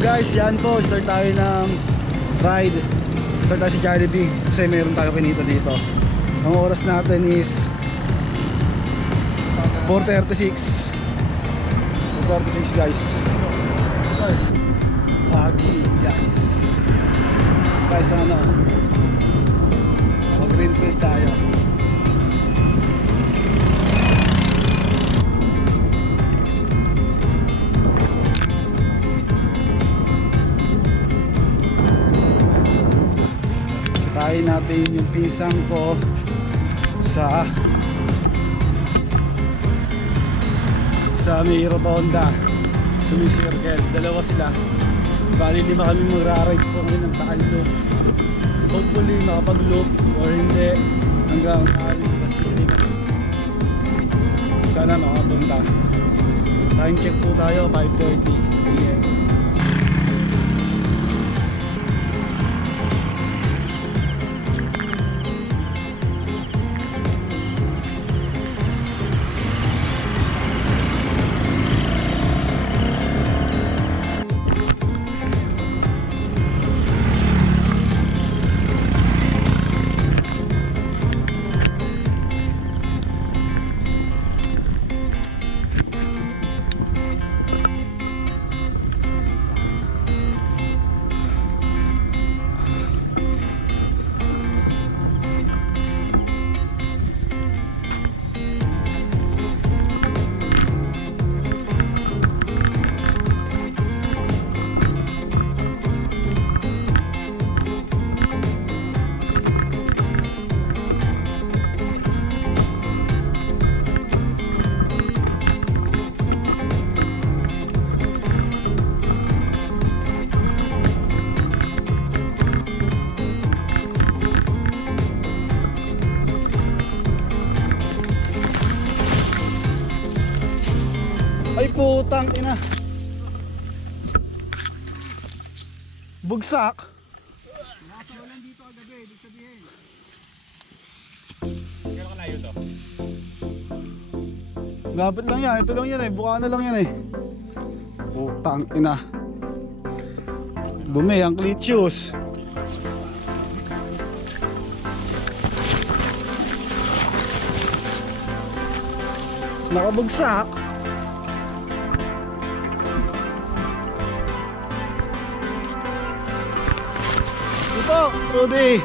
guys, yan po, start tayo ng ride. Start tayo sa Jollibee kasi meron tayo kinita dito. Ang oras natin is 4:36 guys. Pagi guys. Guys, ano, mag greenfield tayo. Kain natin yung pisang ko sa may rotonda, sa may circle. Dalawa sila, bali 5 kami magra-ride po ngayon ng Taal Loop. Hopefully makapag-loop or hindi hanggang Taal Pacific. Sana makapunta. Time check po tayo, 5:30 PM. Ay putang ina. Bugsak. Natulan dito kagabi, ibig sabihin. Kailan kalayo to? Lapit lang yan, ito lang yan eh, buka na lang yan eh. Putang ina. Dumi ang cleat shoes. Nakabugsak. Ito, Rudy.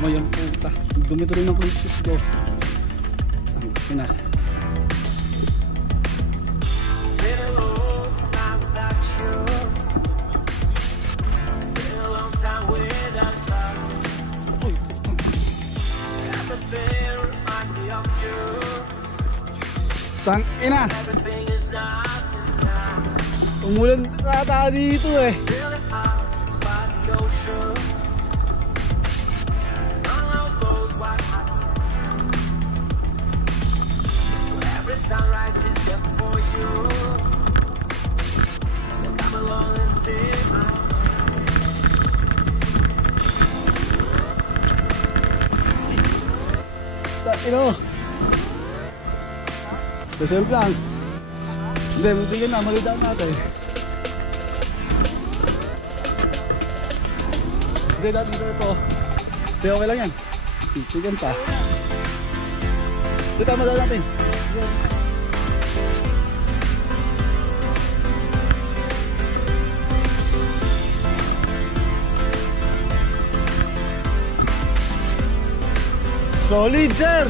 Mayang puta. Dumi rin ng cleat shoes ko. Ang ina. Tang ina. Umulan ata dito eh. Ino. Dasal lang. Hindi, magbigyan na, malidaan natin. Hindi, natin ito. Hindi, okay lang yan. Bigyan pa. Ito, tama daw natin. Solid, sir!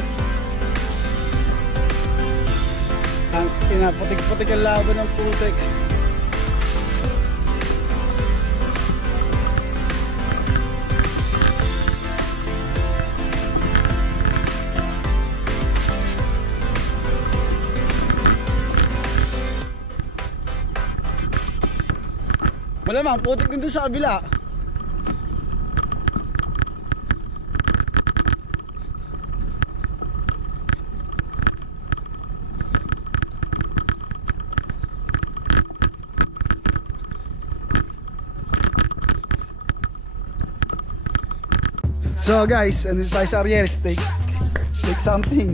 Ang pinaputik-putik ang laban ng putik. Malamang putik din doon sa kabila. So guys, andito tayo sa Arieles. Take something.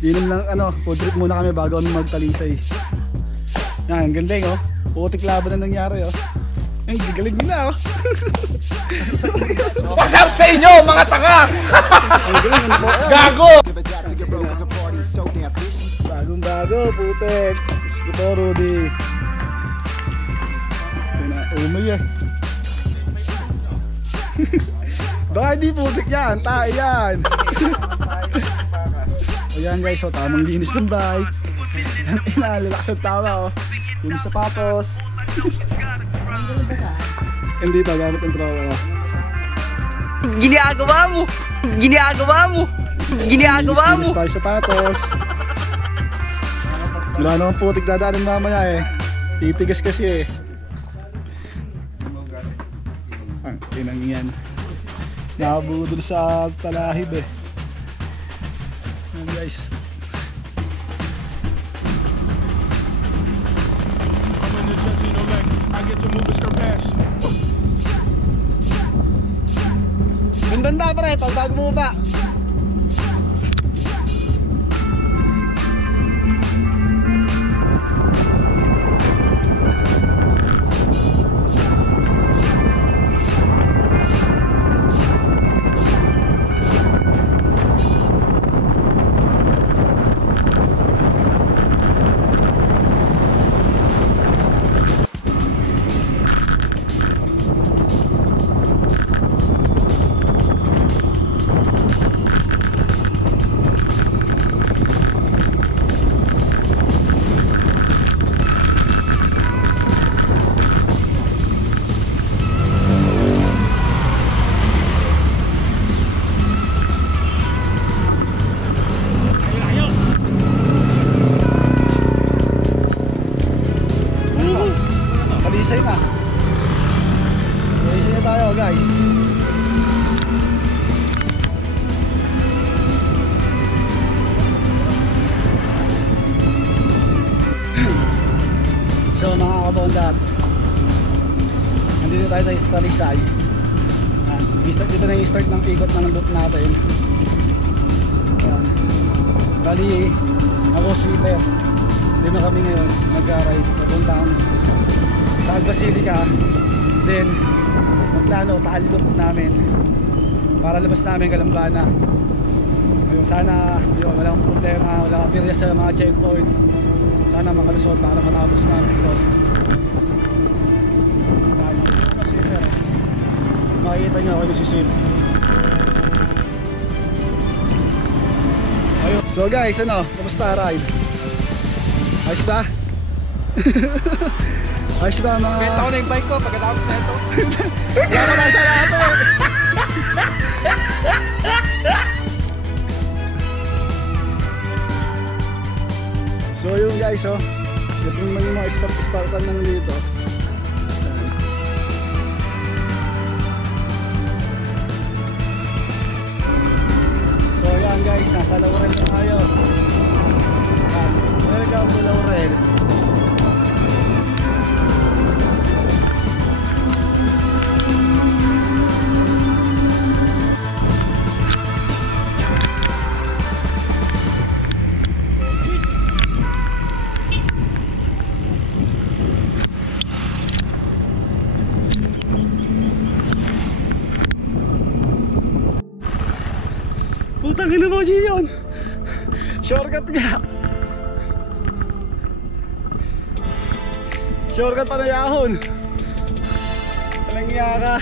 Inom lang, food trip muna kami bago kami magtalisay. Yan, gandeng oh. Putik laban na nangyari oh. Ang gigaling nila oh. What's up sa inyo mga tanga? Ang galing ano po. Gago! Bagong bago, putik. Ito Rudy. Umay yan. Baka hindi putik yan, tayo yan. Ayan guys, so tamang linis ng bike. Inalalakas ang tawa oh. Linis sapatos. Hindi pa, gamit ang tropa oh. Ginagawa mo! Ginagawa mo! Ginagawa mo! Linis tayo sapatos. Wala namang putik dadaanin mamaya eh. Titigas kasi eh. Ang tinang yan. Nakabudol sa talahib eh. Ayan guys. Banda pre, pag bago mo ba? Palisay na. Palisay na tayo guys. So mga kabondat, nandito tayo sa Talisay. Dito na i-start ng ikot ng loop natin. Bali, ako sleeper. Dito kami ngayon nag-ride papuntang sa Basilica. Then magplano taal-loop namin para labas namin Kalambana. Ayun, sana walang problema, walang apirya sa mga checkpoint. Sana makalusot para matapos namin ito. Makikita nyo ako nagsisilip. So guys, kamusta ride? Ayos ba? Ayos ba mga... Benta ko na yung bike ko pagkatapos na ito. Yan naman sa natin! So yun guys ito yung mga Spartan nang dito. So yan guys, nasa Laurel na tayo. Welcome to Laurel. Putang ina mo, Gion! Shortcut nga! Shortcut pa na yahon! Walang iya ka!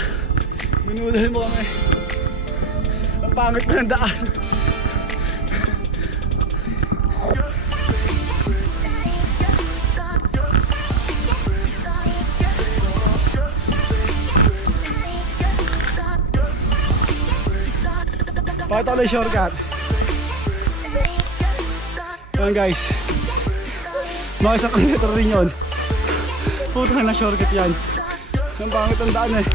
Minudal mo kami! Ang pangit pa ng daan! Pakita ko lang yung shortcut. Ayan guys, mga isang kilometer rin yun. Puta na shortcut yan. Ang pangit ang daan eh.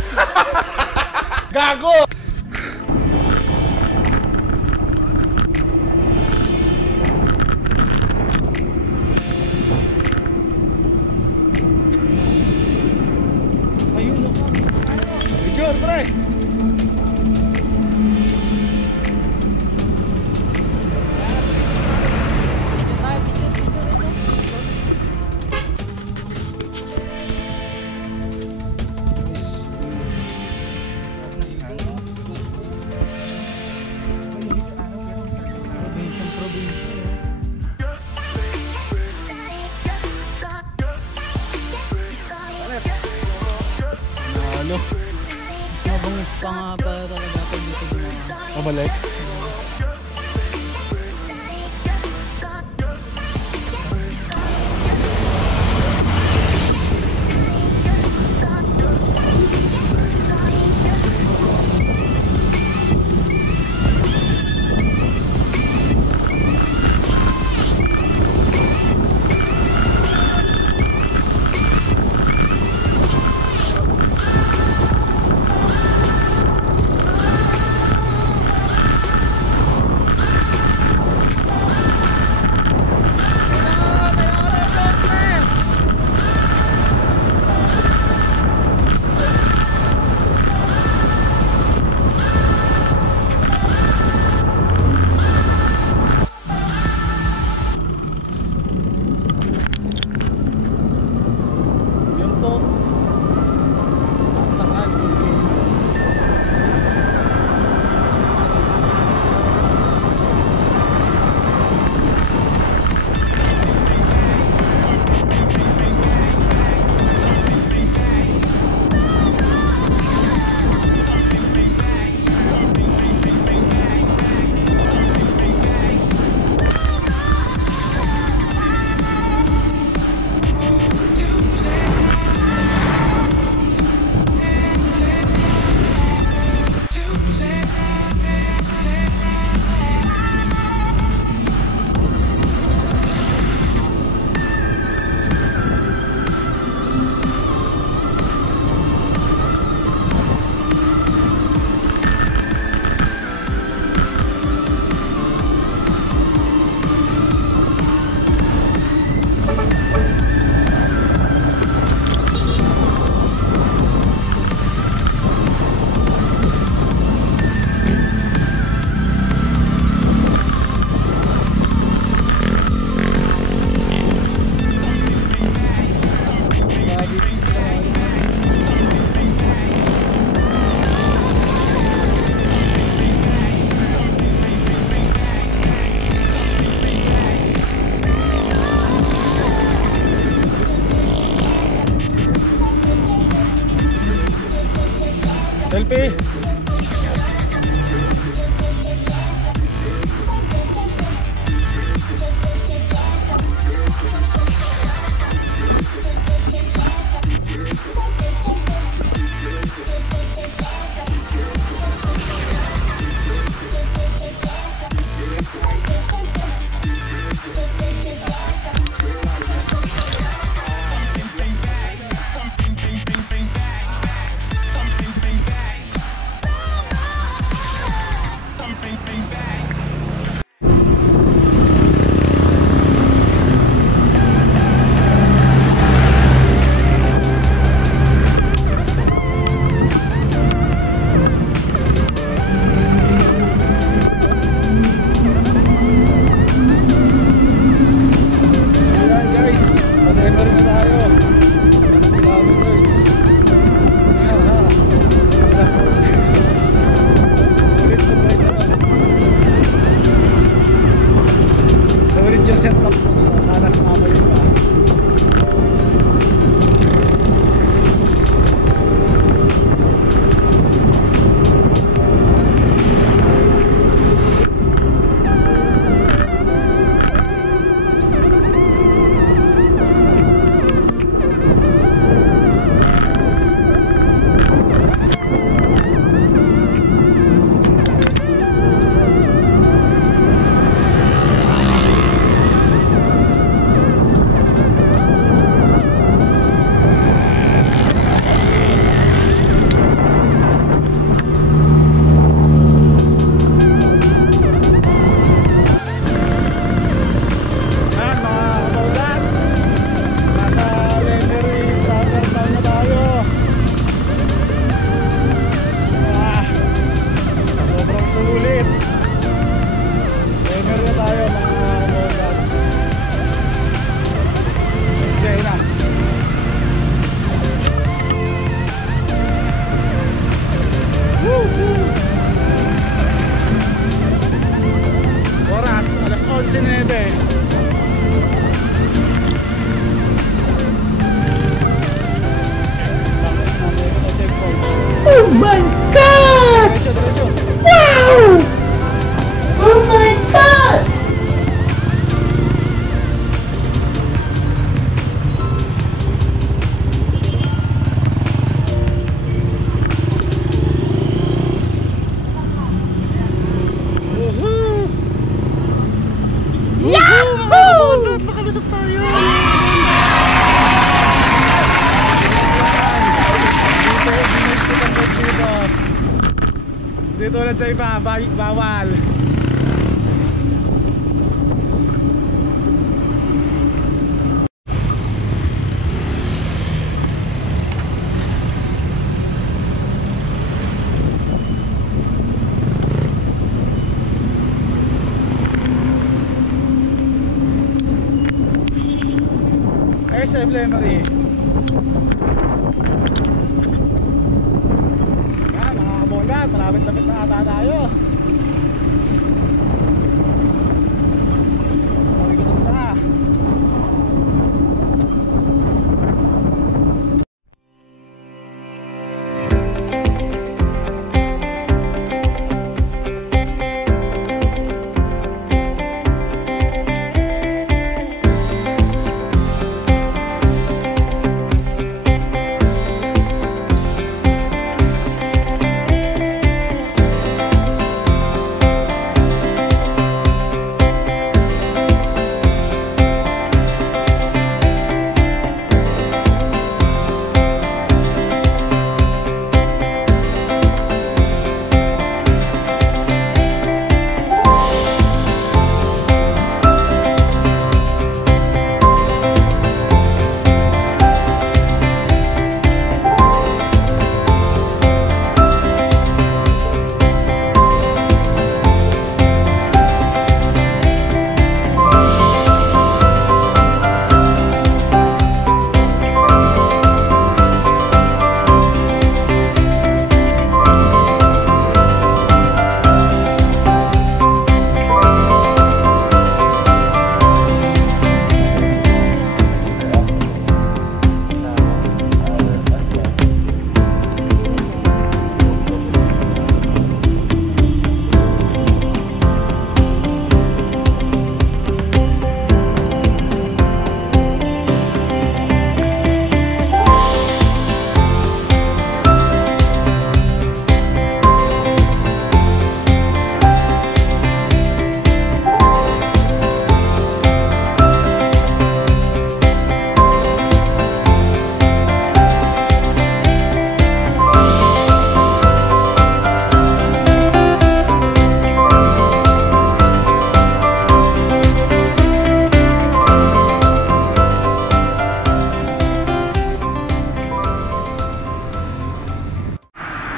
Gago! Ayun o. Picture pre! Pabalik. Dito tulad sa iba, bawal. Sa Eblemery. Yan, mga kabondat, malapit-lapit na ata tayo. Gutom na.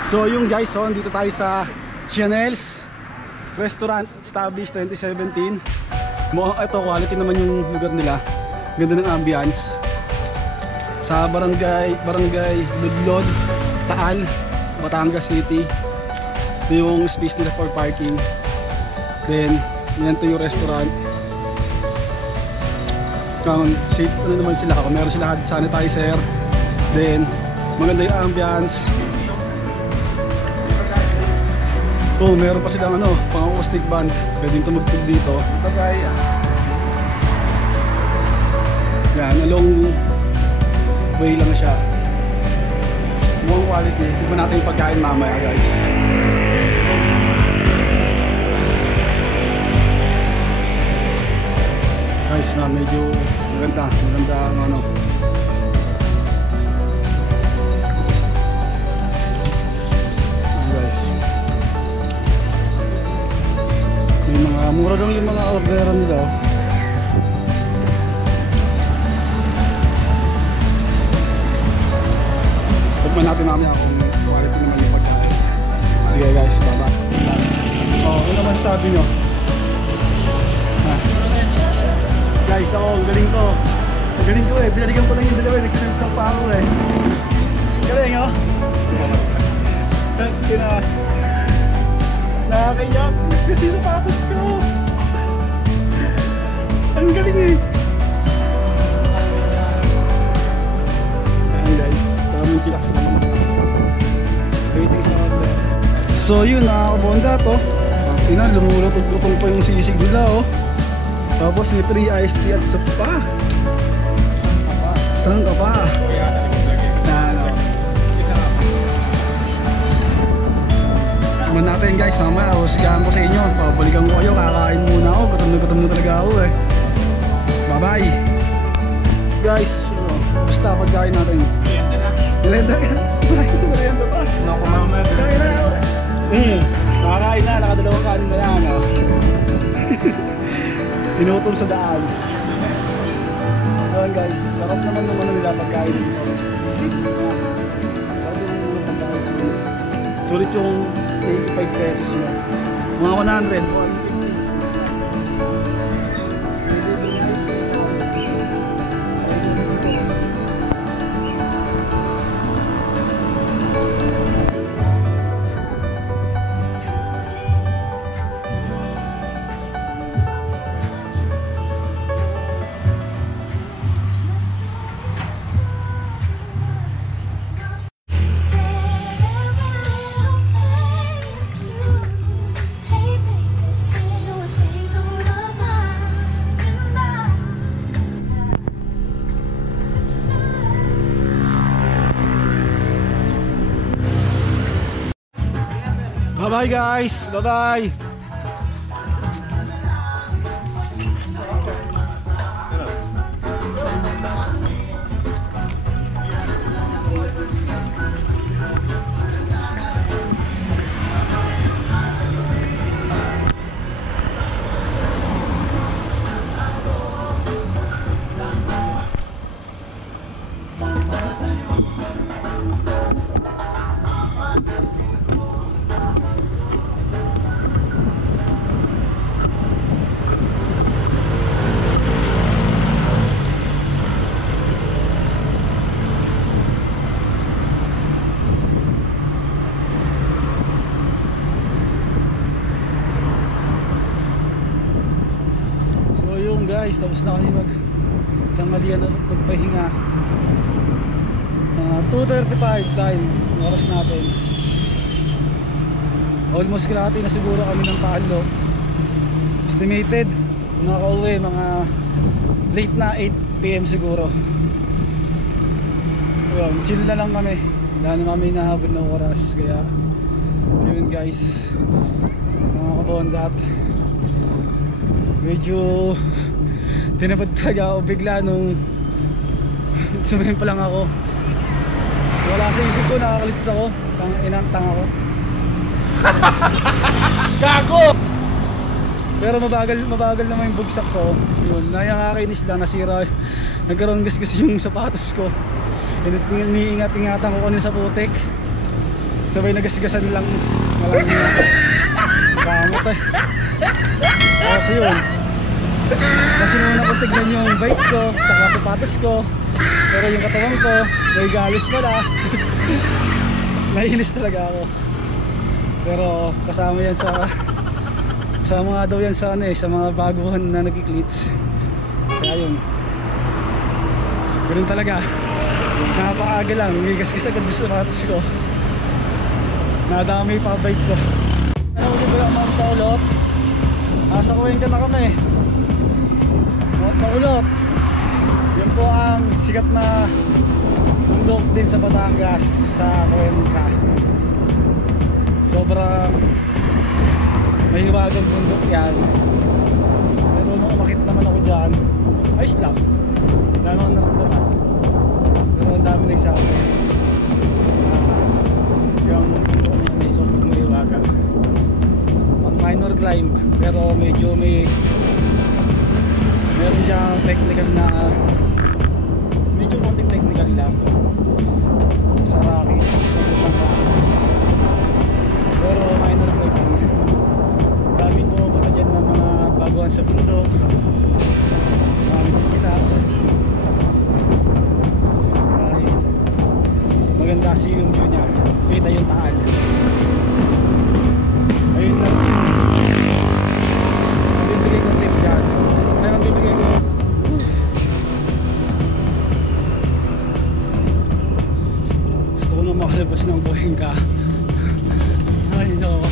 So yung guys, so dito tayo sa Chanel's Restaurant, established 2017. Ito, quality naman yung lugar nila. Ganda ng ambience. Sa barangay Ludlod, Taal, Batangas City. Ito yung space nila for parking. Then, yan to yung restaurant. Safe, ano naman sila, meron sila hand sanitizer. Then, maganda yung ambience. Oh, meron pa silang pang-acoustic band. Pwedeng tumugtog dito. Yan, along way lang siya. Mukhang quality. Iba natin yung pagkain mamaya, guys. Guys, na medyo maganda ang mura lang yung mga orderan nila. Tignan natin mamaya kung quality naman yung pagkain. Sige guys, bye-bye. Ano naman sabi nyo? Guys, ang galing ko. Ang galing ko eh. Binaligan ko lang yung dalawa. Nagsisimp lang pa ako eh. Galing oh. Nakakayak. Kasi napapos ko. Ang galing eh. Ayan guys. Maraming chillax naman. Waiting sa order. So yun, nakakabonda to. Lumulutog-lutong pa yung sisig nila oh. Tapos may free iced tea at soup pa. Saan ka pa? Tignan natin guys, mamaya sigahan ko sa inyo. Pabalikan ko kayo, kakain muna ako. Gutom na talaga ako eh. Bye bye guys. Basta pagkain natin. Merienda ka? Merienda pa? Naku mamaya. dalawang kanin na yan, oh. Tinutol sa daan. Ayan guys, sarap naman nila pagkain dito. Sulit yung 85 pesos nyo. Mga 100, 150. Bye bye guys, bye bye. Guys, tapos na kami magtanghalian at magpahinga. 2:35 time oras natin. Almost kalahati na siguro kami ng Palo. Estimated nakauwi mga late na 8 PM siguro. Well, chill na lang kami. Wala na kami nahabol na oras. Kaya yun guys, mga kabondat, medyo tinapad talaga ako bigla nung sumayin pa lang ako. Wala sa isip ko, nakakalits ako. Inantang ako. Gago! Pero mabagal naman yung bugsak ko. Yun, nakakainis lang, nasira. Nagkaroon gasgas yung sapatos ko. Iniingat-ingatan ko kanina sa putik. Sabay nagasgasan lang. Malamig na ako. Kamot eh. Kasi yun, kasi muna ko tignan yung bike ko saka sapatos ko, pero yung katawan ko may galis pala. Naiinis talaga ako. Pero kasama yan kasama nga daw yan sa sa mga baguhan na nagki-cleats. Kaya yun, ganoon talaga. Napakaaga lang, migas-gas agad yung sapatos ko. Nadami pa bike ko. Ano ulit ba yung mga paulot? Asa Cuenca na kami. Maulot. Yan po ang sikat na bundok din sa Batangas, sa Cuenca. Sobrang mahiwagang bundok yan. Pero nung umakit naman ako dyan, ayos lang. Wala naman naramdaman. Pero ang dami nagsabi yung bundok na may sobrang mahiwagang. Minor climb, pero medyo meron diyang technical na medyo konting technical lang sa Rockies, sa Rockies. Pero minor climb lang. Daming pumupunta dyan ng mga baguhan sa bundok, maraming pagkitas dahil maganda kasi yung view niya, kita yung Taal. Ayun lang bibigay ko tip dyan. Meron bibigay ko. Gusto ko na makalabas ng Cuenca. Ay no,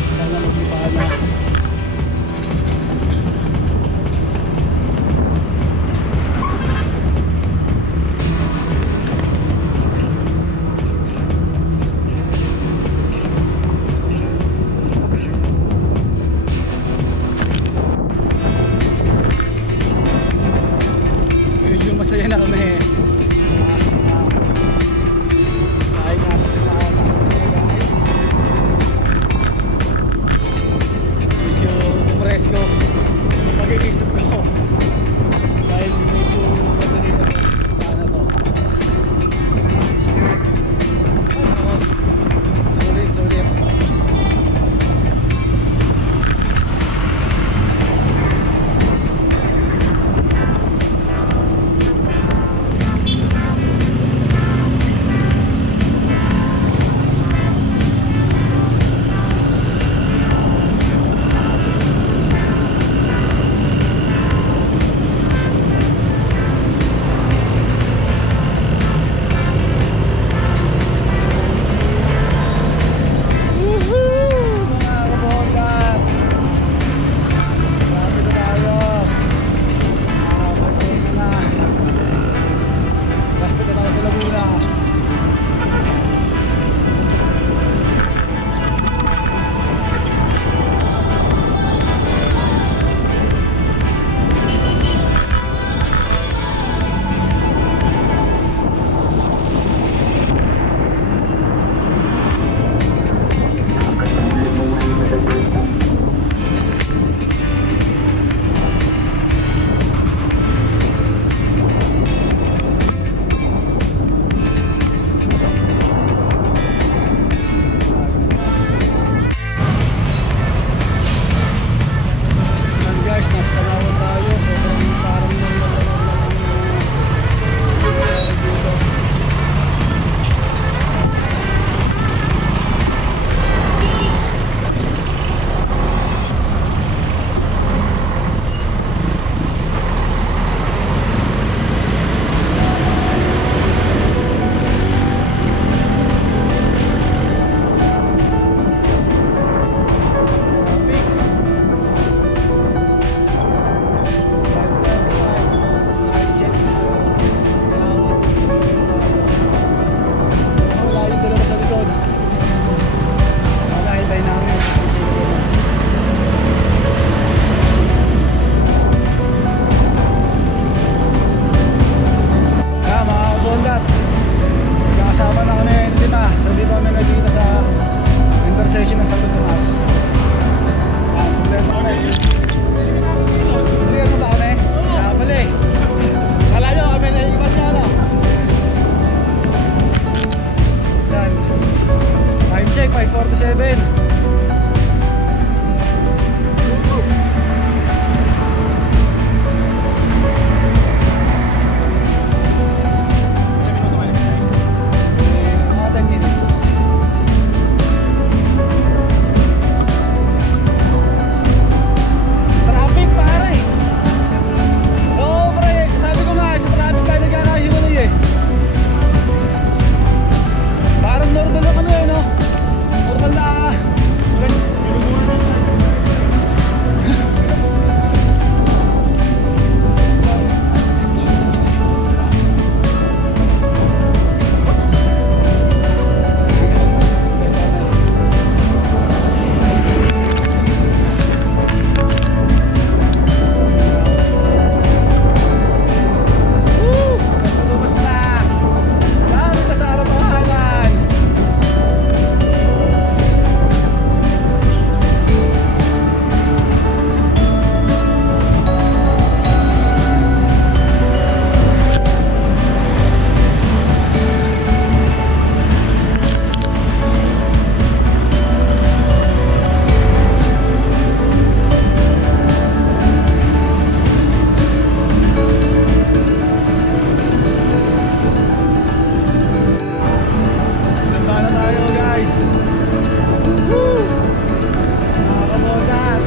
dagat.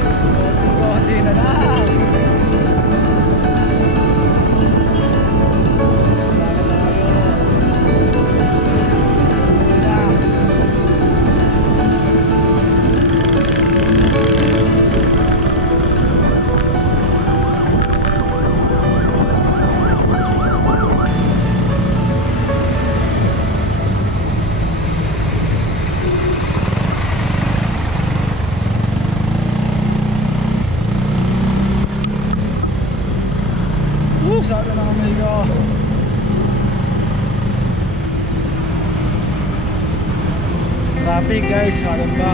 Konti na lang. Sana na kami ko. Traffic guys, alam ba?